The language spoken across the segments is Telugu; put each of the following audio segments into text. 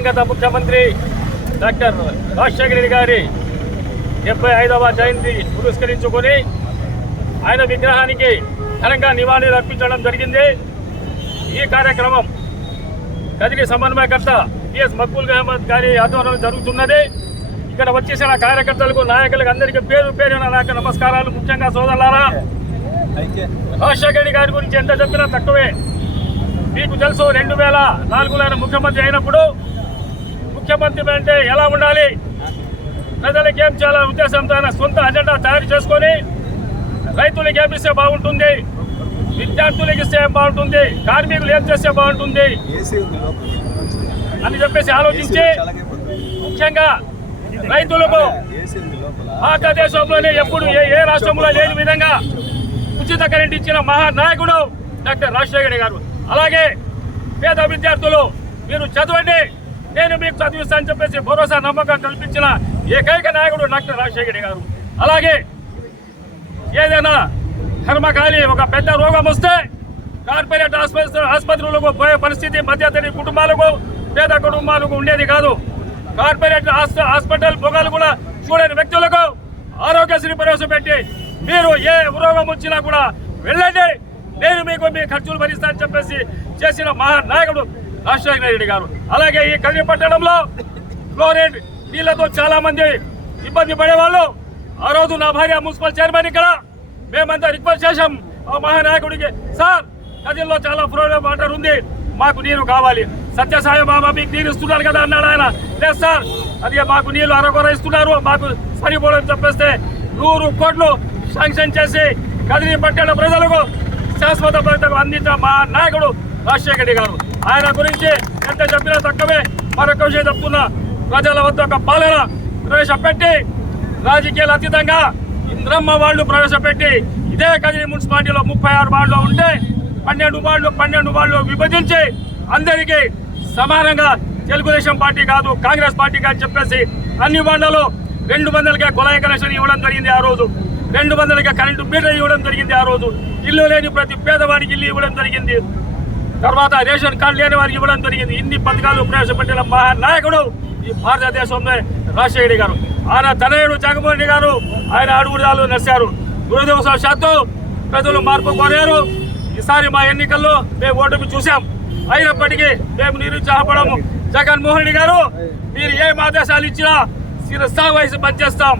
దివంగత ముఖ్యమంత్రి డాక్టర్ రాజశేఖర రెడ్డి గారి డెబ్బై ఐదవ జయంతి పురస్కరించుకొని ఆయన విగ్రహానికి ఘనంగా నివాళులు అర్పించడం జరిగింది. ఈ కార్యక్రమం కదిరి సమన్వయకర్త పిఎస్ మక్బుల్ అహ్మద్ గారి ఆధ్వర్యంలో జరుగుతున్నది. ఇక్కడ వచ్చేసిన కార్యకర్తలకు నాయకులకు అందరికీ పేరు పేరున నాకు నమస్కారాలు. ముఖ్యంగా సోదరులారా రాజశేఖర రెడ్డి గారి గురించి ఎంత చెప్పినా తక్కువే. మీకు తెలుసు రెండు వేల నాలుగులో ముఖ్యమంత్రి అయినప్పుడు ముఖ్యమంత్రి అంటే ఎలా ఉండాలి? ప్రజలకు ఏం చేయాలనే ఉద్దేశంతో ఆయన సొంత అజెండా తయారు చేసుకొని రైతులకు ఏమి ఇస్తే బాగుంటుంది? విద్యార్థులకు ఇస్తే ఏం బాగుంటుంది? కార్మికులు ఏం చేస్తే బాగుంటుంది? అని చెప్పేసి ఆలోచించి ముఖ్యంగా రైతులకు భారతదేశంలోనే ఎప్పుడు ఏ ఏ రాష్ట్రంలో లేని విధంగా ఉచిత కరెంట్ ఇచ్చిన మహానాయకుడు డాక్టర్ రాజశేఖర్ గారు. అలాగే పేద విద్యార్థులు మీరు చదవండి. నేను మీకు చదివిస్తానని చెప్పేసి భరోసా నమ్మకం కల్పించిన ఏకైక నాయకుడు డాక్టర్ రాజశేఖర గారు. అలాగే ఏదైనా కర్మకాలి ఒక పెద్ద రోగం వస్తే కార్పొరేట్ ఆసుపత్రి ఆసుపత్రులకు పోయే పరిస్థితి మధ్యతరగతి కుటుంబాలకు పేద కుటుంబాలకు ఉండేది కాదు. కార్పొరేట్ హాస్పిటల్ పొగలు కూడా చూడని వ్యక్తులకు ఆరోగ్యశ్రీ ప్రవేశపెట్టి మీరు ఏ రోగం వచ్చినా కూడా వెళ్ళండి. నేను మీకు మీ ఖర్చులు భరిస్తానని చెప్పేసి చేసిన మహానాయకుడు రాజశేఖర రెడ్డి గారు. అలాగే ఈ కదిరి పట్టణంలో ఫ్లోరైడ్ నీళ్ళతో చాలా మంది ఇబ్బంది పడేవాళ్ళు. ఆ రోజు నా భార్య మున్సిపల్ చైర్మన్ ఇక్కడ. మేమంతా రిక్వెస్ట్ చేశాం ఆ మహానాయకుడికి సార్ కదిలో చాలా ఫ్లోరైడ్ వాటర్ ఉంది మాకు నీరు కావాలి. సత్యసాయి బాబా మీకు నీరు ఇస్తున్నారు కదా అన్నాడు ఆయన. లేదు సార్ అది మాకు నీళ్ళు అరకొర ఇస్తున్నారు మాకు సరిపోవడం చెప్పేస్తే నూరు కోట్లు శాంక్షన్ చేసి కదిరి పట్టణ ప్రజలకు శాశ్వత భద్రతకు అందించిన మా నాయకుడు రాజశేఖర రెడ్డి గారు. ఆయన గురించి ఎంత చెప్పినా తక్కువే. మరొక విషయం చెప్తున్నా. ప్రజల వద్ద ఒక పాలన ప్రవేశపెట్టి రాజకీయాలు అతీతంగా ఇంద్రమ్మ వాళ్ళు ప్రవేశపెట్టి ఇదే కదిరి మున్సిపాలిటీలో ముప్పై ఆరు వార్డులో ఉంటే పన్నెండు వార్డులు పన్నెండు వార్డులు విభజించి అందరికీ సమానంగా తెలుగుదేశం పార్టీ కాదు కాంగ్రెస్ పార్టీ కాదు చెప్పేసి అన్ని వార్డులలో రెండు వందలకే కుళాయి కనెక్షన్ ఇవ్వడం జరిగింది ఆ రోజు. రెండు వందలకే కరెంటు మీటర్ ఇవ్వడం జరిగింది ఆ రోజు. ఇల్లు లేని ప్రతి పేదవాడికి ఇల్లు ఇవ్వడం జరిగింది. తర్వాత రేషన్ కార్డు లేని వారికి ఇవ్వడం జరిగింది. ఇన్ని పథకాలు ప్రవేశపెట్టిన మహానాయకుడు ఈ భారతదేశంలో రాజశేఖర గారు. ఆయన తనయుడు జగన్మోహన్ గారు ఆయన అడుగుదాలు నడిచారు. దురదృష్టవశాత్తు ప్రజలు మార్పు కోరారు. ఈసారి మా ఎన్నికల్లో మేము ఓటమి చూసాం అయినప్పటికీ మేము నిరుత్సాహపడము. జగన్మోహన్ రెడ్డి గారు మీరు ఏం ఆదేశాలు ఇచ్చినా శిరస్థా వయసు పనిచేస్తాం.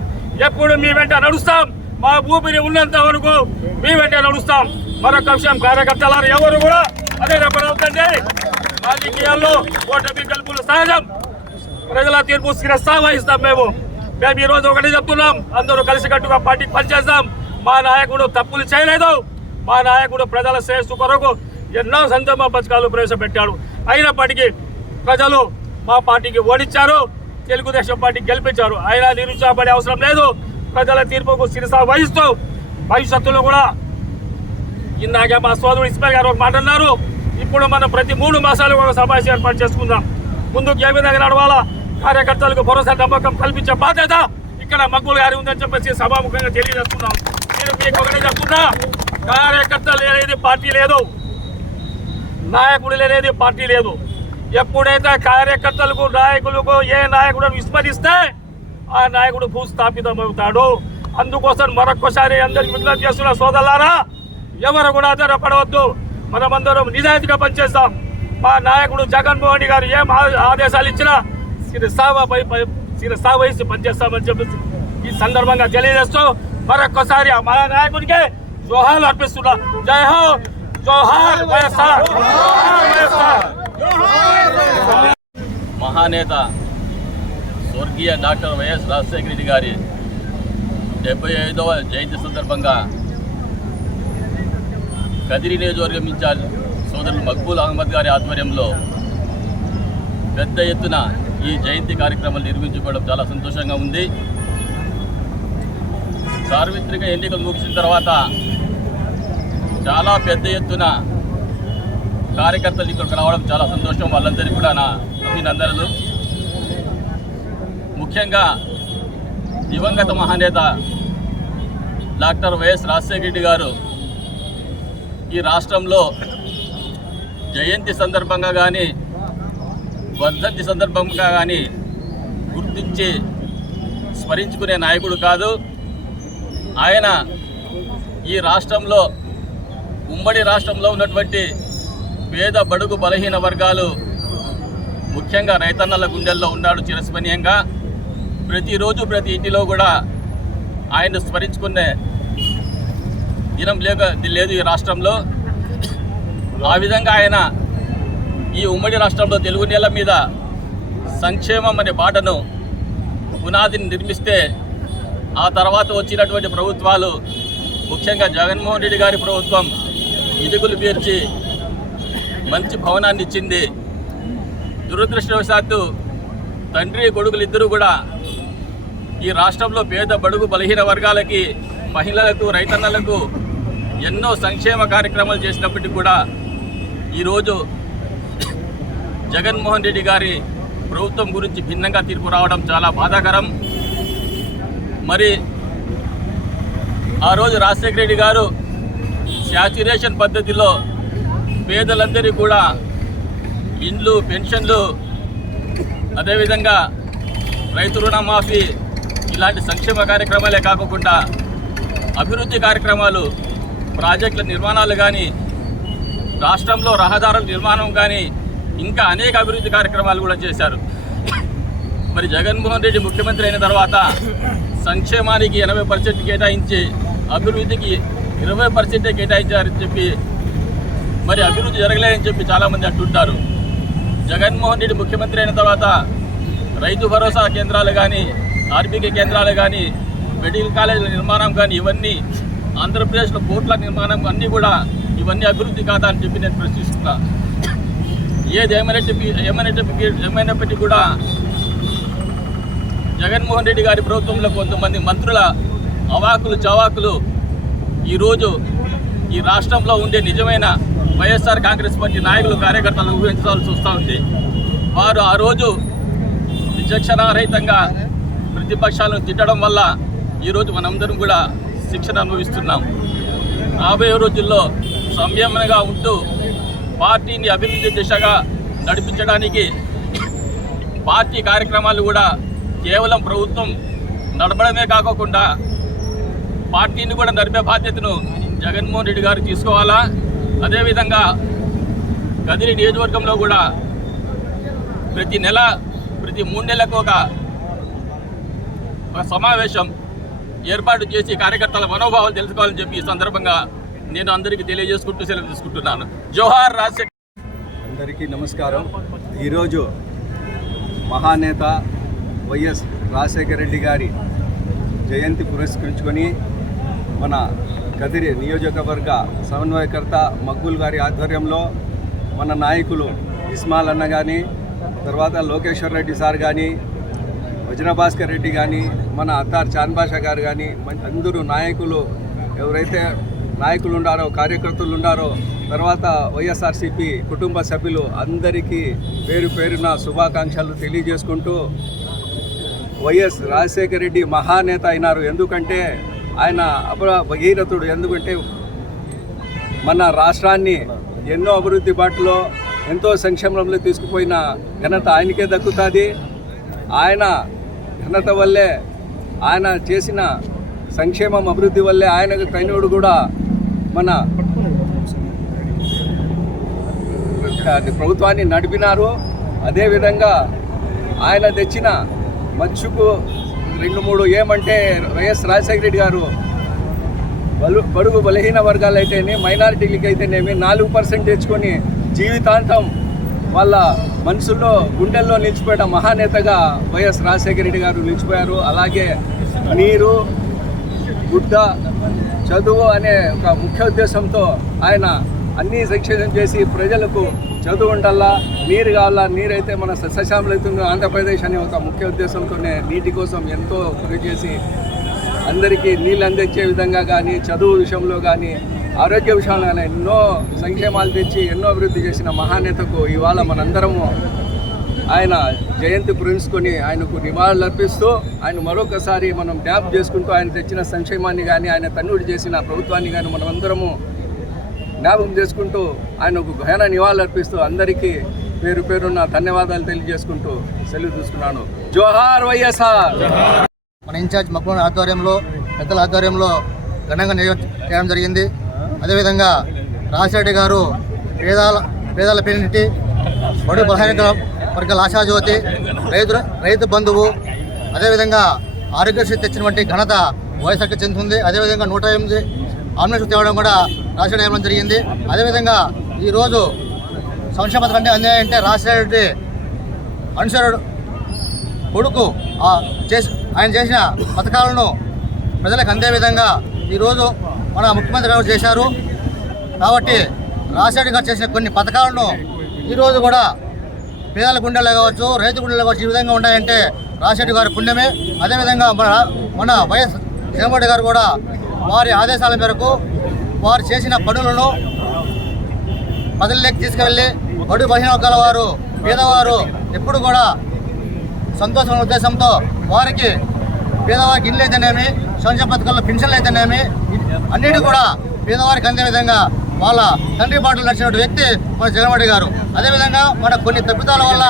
ఎప్పుడు మీ వెంట నడుస్తాం. మా భూమిని ఉన్నంత వరకు మీ వెంట నడుస్తాం. మరొక విషయం కార్యకర్తలారు ఎవరు కూడా అదే చెప్పడండి రాజకీయాల్లో ఓటమి గెలుపులు సహజం. ప్రజల తీర్పు శిరస్థా వహిస్తాం మేము. మేము ఈరోజు ఒకటి చెప్తున్నాం. అందరూ కలిసికట్టుగా పార్టీకి పనిచేస్తాం మా నాయకుడు తప్పులు చేయలేదు. మా నాయకుడు ప్రజల శ్రేయస్సు కొరకు ఎన్నో సంక్షేమ పథకాలు ప్రవేశపెట్టాడు. అయినప్పటికీ ప్రజలు మా పార్టీకి ఓడించారు తెలుగుదేశం పార్టీ గెలిపించారు. అయినా నిరుత్సాహపడే అవసరం లేదు. ప్రజల తీర్పుకు శిరస వహిస్తూ భవిష్యత్తులో కూడా ఇందాక మా సోదరుడు ఇస్మాయిల్ గారు ఒక మాట అన్నారు. ఇప్పుడు మనం ప్రతి మూడు మాసాలు ఒక సమావేశం ఏర్పాటు చేసుకుందాం. ముందుకు ఏ విధంగా నడవాలా? కార్యకర్తలకు భరోసా నమ్మకం కల్పించే బాధ్యత ఇక్కడ మగ్గులు గారి ఉందని చెప్పేసి సభాముఖంగా తెలియజేస్తున్నాం నేను మీకు ఒకటే చెప్తున్నా. కార్యకర్తలు లేనేది పార్టీ లేదు. నాయకుడు లేనేది పార్టీ లేదు. ఎప్పుడైతే కార్యకర్తలకు నాయకులకు ఏ నాయకుడు విస్మరిస్తే ఆ నాయకుడు భూస్థాపితమవుతాడు. అందుకోసం మరొకసారి అందరికి విజ్ఞప్తి చేస్తున్న సోదరులారా ఎవరు కూడా ఆధారపడవద్దు. మనమందరం నిజాయితీగా పనిచేస్తాం. మా నాయకుడు జగన్మోహన్ రెడ్డి గారు ఏం ఆ- ఆదేశాలు ఇచ్చినా శిరసావపై శిరసా వహించి పనిచేస్తామని చెప్పేసి ఈ సందర్భంగా తెలియజేస్తూ మరొక్కసారి ఆ మా నాయకుడికి జోహాలు అర్పిస్తున్నా. జై హో జోహార్ వైఎస్ఆర్ జోహార్ వైఎస్ఆర్. మహానేత స్వర్గీయ డాక్టర్ వైఎస్ రాజశేఖర రెడ్డి గారి డెబ్బై ఐదవ జయంతి సందర్భంగా కదిరి నియోజకవర్గం ఇన్ఛార్జ్ సోదరులు మక్బూల్ అహ్మద్ గారి ఆధ్వర్యంలో పెద్ద ఎత్తున ఈ జయంతి కార్యక్రమాలు నిర్మించుకోవడం చాలా సంతోషంగా ఉంది. సార్వత్రిక ఎన్నికలు ముగిసిన తర్వాత చాలా పెద్ద ఎత్తున కార్యకర్తలు ఇక్కడికి రావడం చాలా సంతోషం. వాళ్ళందరికీ కూడా నా అభినందనలు. ముఖ్యంగా దివంగత మహానేత డాక్టర్ వైఎస్ రాజశేఖర రెడ్డి గారు ఈ రాష్ట్రంలో జయంతి సందర్భంగా కానీ వర్ధంతి సందర్భంగా కానీ గుర్తించి స్మరించుకునే నాయకుడు కాదు. ఆయన ఈ రాష్ట్రంలో ఉమ్మడి రాష్ట్రంలో ఉన్నటువంటి పేద బడుగు బలహీన వర్గాలు ముఖ్యంగా రైతన్నల గుండెల్లో ఉన్నాడు చిరస్మరణీయంగా. ప్రతిరోజు ప్రతి ఇంటిలో కూడా ఆయన స్మరించుకునే దినం లేక లేదు ఈ రాష్ట్రంలో. ఆ విధంగా ఆయన ఈ ఉమ్మడి రాష్ట్రంలో తెలుగు నేల మీద సంక్షేమం అనే బాటను పునాదిని నిర్మిస్తే ఆ తర్వాత వచ్చినటువంటి ప్రభుత్వాలు ముఖ్యంగా జగన్మోహన్ రెడ్డి గారి ప్రభుత్వం ఇదుగులు పేర్చి మంచి భవనాన్ని ఇచ్చింది. దురదృష్టవశాత్తు తండ్రి కొడుకులు ఇద్దరూ కూడా ఈ రాష్ట్రంలో పేద బడుగు బలహీన వర్గాలకి మహిళలకు రైతన్నలకు ఎన్నో సంక్షేమ కార్యక్రమాలు చేసినప్పటికీ కూడా ఈరోజు జగన్మోహన్ రెడ్డి గారి ప్రభుత్వం గురించి భిన్నంగా తీర్పు రావడం చాలా బాధాకరం. మరి ఆ రోజు రాజశేఖర రెడ్డి గారు శాచ్యురేషన్ పద్ధతిలో పేదలందరికీ కూడా ఇండ్లు పెన్షన్లు అదేవిధంగా రైతు రుణమాఫీ ఇలాంటి సంక్షేమ కార్యక్రమాలే కాకుండా అభివృద్ధి కార్యక్రమాలు ప్రాజెక్టుల నిర్మాణాలు కానీ రాష్ట్రంలో రహదారుల నిర్మాణం కానీ ఇంకా అనేక అభివృద్ధి కార్యక్రమాలు కూడా చేశారు. మరి జగన్మోహన్ రెడ్డి ముఖ్యమంత్రి అయిన తర్వాత సంక్షేమానికి ఎనభై పర్సెంట్ కేటాయించి అభివృద్ధికి ఇరవై పర్సెంటే కేటాయించారని చెప్పి మరి అభివృద్ధి జరగలేదని చెప్పి చాలామంది అంటుంటారు. జగన్మోహన్ రెడ్డి ముఖ్యమంత్రి అయిన తర్వాత రైతు భరోసా కేంద్రాలు కానీ ఆర్బీకే కేంద్రాలు కానీ మెడికల్ కాలేజీల నిర్మాణం కానీ ఇవన్నీ ఆంధ్రప్రదేశ్లో పోర్ట్ల నిర్మాణం అన్నీ కూడా ఇవన్నీ అభివృద్ధి కాదా అని చెప్పి నేను ప్రశ్నిస్తున్నా. ఏది ఏమైనప్పటికీ ఏమైనప్పటికీ ఏమైనప్పటికీ కూడా జగన్మోహన్ రెడ్డి గారి ప్రభుత్వంలో కొంతమంది మంత్రుల అవాకులు చవాకులు ఈరోజు ఈ రాష్ట్రంలో ఉండే నిజమైన వైఎస్ఆర్ కాంగ్రెస్ పార్టీ నాయకులు కార్యకర్తలు ఊహించాల్సి వస్తూ ఉంది. వారు ఆ రోజు విచక్షణారహితంగా ప్రతిపక్షాలను తిట్టడం వల్ల ఈరోజు మనందరం కూడా శిక్షణ అనుభవిస్తున్నాం. రాబోయే రోజుల్లో సంయమనగా ఉంటూ పార్టీని అభివృద్ధి దిశగా నడిపించడానికి పార్టీ కార్యక్రమాలు కూడా కేవలం ప్రభుత్వం నడపడమే కాకుండా పార్టీని కూడా నడిపే బాధ్యతను జగన్మోహన్ రెడ్డి గారు తీసుకోవాలా? అదేవిధంగా కదిరి నియోజకవర్గంలో కూడా ప్రతి నెల ప్రతి మూడు నెలలకు ఒక ఒక సమావేశం ఏర్పాటు చేసి కార్యకర్తల మనోభావాలు తెలుసుకోవాలని చెప్పి ఈ సందర్భంగా నేను అందరికీ తెలియజేసుకుంటూ సెలవు తీసుకుంటున్నాను. జోహార్ రాజశేఖర్. అందరికీ నమస్కారం. ఈరోజు మహానేత వైఎస్ రాజశేఖర రెడ్డి గారి జయంతి పురస్కరించుకొని మన కదిరి నియోజకవర్గ సమన్వయకర్త మగ్గుల్ గారి ఆధ్వర్యంలో మన నాయకులు ఇస్మాల్ అన్న కానీ తర్వాత లోకేశ్వర్ రెడ్డి సార్ కానీ వజ్రభాస్కర్ రెడ్డి కానీ మన అత్తార్ చాన్ బాషా గారు కానీ అందరూ నాయకులు ఎవరైతే నాయకులు ఉండారో కార్యకర్తలు ఉండారో తర్వాత వైఎస్ఆర్సీపీ కుటుంబ సభ్యులు అందరికీ పేరు పేరున శుభాకాంక్షలు తెలియజేసుకుంటూ వైఎస్ రాజశేఖర రెడ్డి మహానేత అయినారు. ఎందుకంటే ఆయన అపర భగీరథుడు. ఎందుకంటే మన రాష్ట్రాన్ని ఎన్నో అభివృద్ధి బాటలో ఎంతో సంక్షేమంలో తీసుకుపోయిన ఘనత ఆయనకే దక్కుతుంది. ఆయన ఘనత వల్లే ఆయన చేసిన సంక్షేమం అభివృద్ధి వల్లే ఆయనకు తైనోడు కూడా మన ప్రభుత్వాన్ని నడిపినారు. అదేవిధంగా ఆయన తెచ్చిన మచ్చుకు రెండు మూడు ఏమంటే వైఎస్ రాజశేఖర రెడ్డి గారు బలు బడుగు బలహీన వర్గాలు అయితేనే మైనారిటీలకి అయితేనేమి నాలుగు పర్సెంట్ తెచ్చుకొని జీవితాంతం వాళ్ళ మనసుల్లో గుండెల్లో నిలిచిపోయిన మహానేతగా వైఎస్ రాజశేఖర రెడ్డి గారు నిలిచిపోయారు. అలాగే నీరు గుడ్డ చదువు అనే ఒక ముఖ్య ఉద్దేశంతో ఆయన అన్నీ సంక్షేమం చేసి ప్రజలకు చదువు ఉండాలా నీరు కావాలా నీరు అయితే మన సస్యశ్యామలవుతుంది ఆంధ్రప్రదేశ్ అనే ఒక ముఖ్య ఉద్దేశంతోనే నీటి కోసం ఎంతో కృషి చేసి అందరికీ నీళ్ళు అందించే విధంగా కానీ చదువు విషయంలో కానీ ఆరోగ్య విషయంలోనే ఎన్నో సంక్షేమాలు తెచ్చి ఎన్నో అభివృద్ధి చేసిన మహానేతకు ఇవాళ మనందరము ఆయన జయంతి పురించుకొని ఆయనకు నివాళులు అర్పిస్తూ ఆయన మరొకసారి మనం డ్యాప్ చేసుకుంటూ ఆయన తెచ్చిన సంక్షేమాన్ని కానీ ఆయన తన్నుడు చేసిన ప్రభుత్వాన్ని కానీ మనమందరము అందరము జ్ఞాపకం చేసుకుంటూ ఆయనకు ఘన నివాళులు అర్పిస్తూ అందరికీ పేరు పేరున్న ధన్యవాదాలు తెలియజేసుకుంటూ సెలవు తీసుకున్నాను జోహార్ వైఎస్ఆర్! మన ఇన్ఛార్జ్ మక్కువ ఆధ్వర్యంలో పెద్దల ఆధ్వర్యంలో ఘనంగా నిర్వ- చేయడం జరిగింది. అదేవిధంగా రాజశేఖర గారు పేదాల పేదల పెన్నిటి బడు బలహీన వర్గాల ఆశాజ్యోతి రైతు రైతు బంధువు అదేవిధంగా ఆరోగ్యశ్రీ తెచ్చినటువంటి ఘనత వైఎస్ఆర్కి చెందుతుంది. అదేవిధంగా నూట ఎనిమిది ఆంబులెన్స్ తేవడం కూడా రాజశేఖర ఇవ్వడం జరిగింది. అదేవిధంగా ఈరోజు సంక్షేమ పథకం అంటే అన్యాయం అంటే రాజశేఖర అనుసరుడు కొడుకు చేసి ఆయన చేసిన పథకాలను ప్రజలకు అందే విధంగా ఈరోజు మన ముఖ్యమంత్రి గారు చేశారు. కాబట్టి రాజశేఖర్ గారు చేసిన కొన్ని పథకాలను ఈరోజు కూడా పేదల గుండెల్లో కావచ్చు రైతు గుండెల్లో కావచ్చు ఈ విధంగా ఉన్నాయంటే రాజశేఖర్ గారి పుణ్యమే. అదేవిధంగా మన మన వైఎస్ జగన్మోహన్ గారు కూడా వారి ఆదేశాల మేరకు వారు చేసిన పనులను ప్రజల్లోకి తీసుకువెళ్ళి బడు బలహీన వర్గాల వారు పేదవారు ఎప్పుడు కూడా సంతోషమైన ఉద్దేశంతో వారికి పేదవారికి ఇల్లు అయితేనేమి సంక్షేమ పథకాల్లో పెన్షన్లు అయితేనేమి? అన్నిటి కూడా పేదవారికి అందే విధంగా వాళ్ళ తండ్రి బాటలు నడిచిన వ్యక్తి మన జగన్మోహన్ గారు. అదేవిధంగా మన కొన్ని తప్పిదాల వల్ల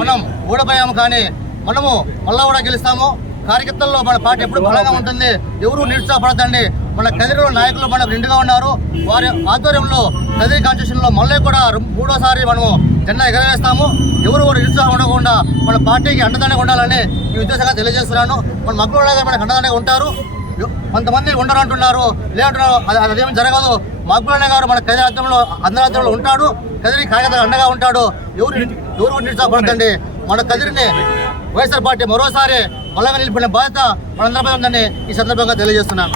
మనం ఓడిపోయాము కానీ మనము మళ్ళా కూడా గెలుస్తాము. కార్యకర్తల్లో మన పార్టీ ఎప్పుడు బలంగా ఉంటుంది ఎవరు నిరుత్సాహపడదండి మన కదిరిలో నాయకులు మనకు రెండుగా ఉన్నారు. వారి ఆధ్వర్యంలో కదిరి కాన్స్టిట్యూషన్లో మళ్ళీ కూడా మూడోసారి మనము జెండా ఎగరవేస్తాము. ఎవరు కూడా నిరుత్సాహం ఉండకుండా మన పార్టీకి అండదండగా ఉండాలని ఈ ఉద్దేశంగా తెలియజేస్తున్నాను. మన మగ్గులు గారు మనకు అండదండగా ఉంటారు. కొంతమంది ఉండరు అంటున్నారు. లేదంటున్నారు. అది అదేమి జరగదు. మగ్గులన్న గారు మన కదిరి అర్థంలో అందరాధ్యంలో ఉంటాడు. కదిరి కాగితాలు అండగా ఉంటాడు. ఎవరు ఎవరు కూడా మన కదిరిని వైఎస్ఆర్ పార్టీ మరోసారి బలంగా నిలిపిన బాధ్యత మనందరిపై ఉందని ఈ సందర్భంగా తెలియజేస్తున్నాను.